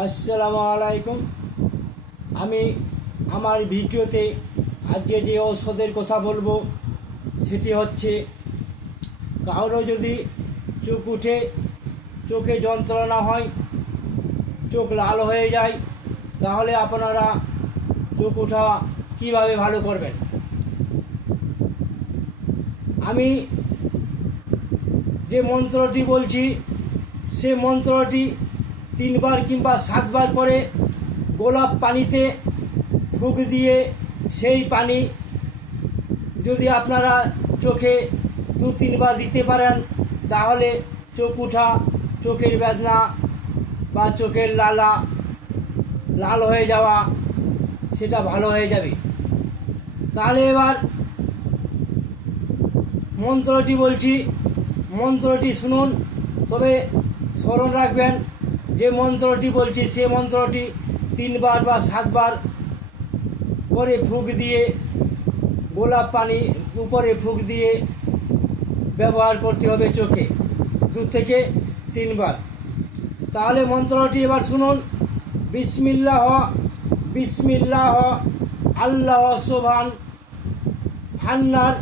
আসসালামু আলাইকুম। আমি আমার ভিডিওতে আজকে যে ঔষধের কথা বলবো সেটি হচ্ছে, কারো যদি চোখ উঠে, চোখে যন্ত্রণা হয়, চোখ লাল হয়ে যায়, তাহলে আপনারা চোখ ওঠা কীভাবে ভালো করবেন। আমি যে মন্ত্রটি বলছি সে মন্ত্রটি 3 বার কিংবা 7 বার করে গোলাপ পানিতে ফুঁক দিয়ে সেই পানি যদি আপনারা চোখে 2-3 বার দিতে পারেন, তাহলে চোখ ওঠা, চোখের বেদনা বা চোখের লাল হয়ে যাওয়া সেটা ভালো হয়ে যাবে। তাহলে এবার মন্ত্রটি বলছি, মন্ত্রটি শুনুন, তবে স্মরণ রাখবেন যে মন্ত্রটি বলছি সে মন্ত্রটি 3 বার বা 7 বার করে ফুঁক দিয়ে, গোলাপ পানি উপরে ফুঁক দিয়ে ব্যবহার করতে হবে চোখে 2 থেকে 3 বার। তাহলে মন্ত্রটি এবার শুনুন। বিসমিল্লাহ বিসমিল্লাহ আল্লাহ সোবহান ফান্নার।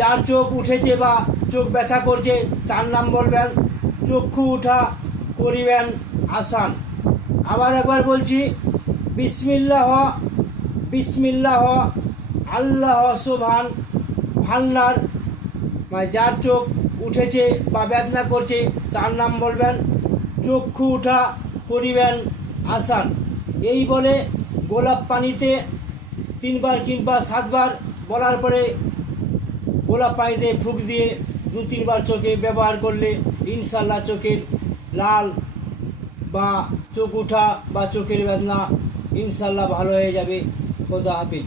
যার চোখ উঠেছে বা চোখ ব্যথা করছে তার নাম বলবেন, চক্ষু উঠা করিবেন আসান। আবার একবার বলছি, বিসমিল্লাহ বিসমিল্লাহ আল্লাহ সোবহান ফান্নার। যার চোখ উঠেছে বা বেদনা করছে তার নাম বলবেন, চক্ষু উঠা করিবেন আসান। এই বলে গোলাপ পানিতে 3 বার কিংবা 7 বার বলার পরে গোলাপ পানিতে ফুঁক দিয়ে 2-3 বার চোখে ব্যবহার করলে ইনশাল্লাহ চোখের লাল বা চোখ উঠা বা চোখের বেদনা ইনশাল্লাহ ভালো হয়ে যাবে। খোদা হাফিজ।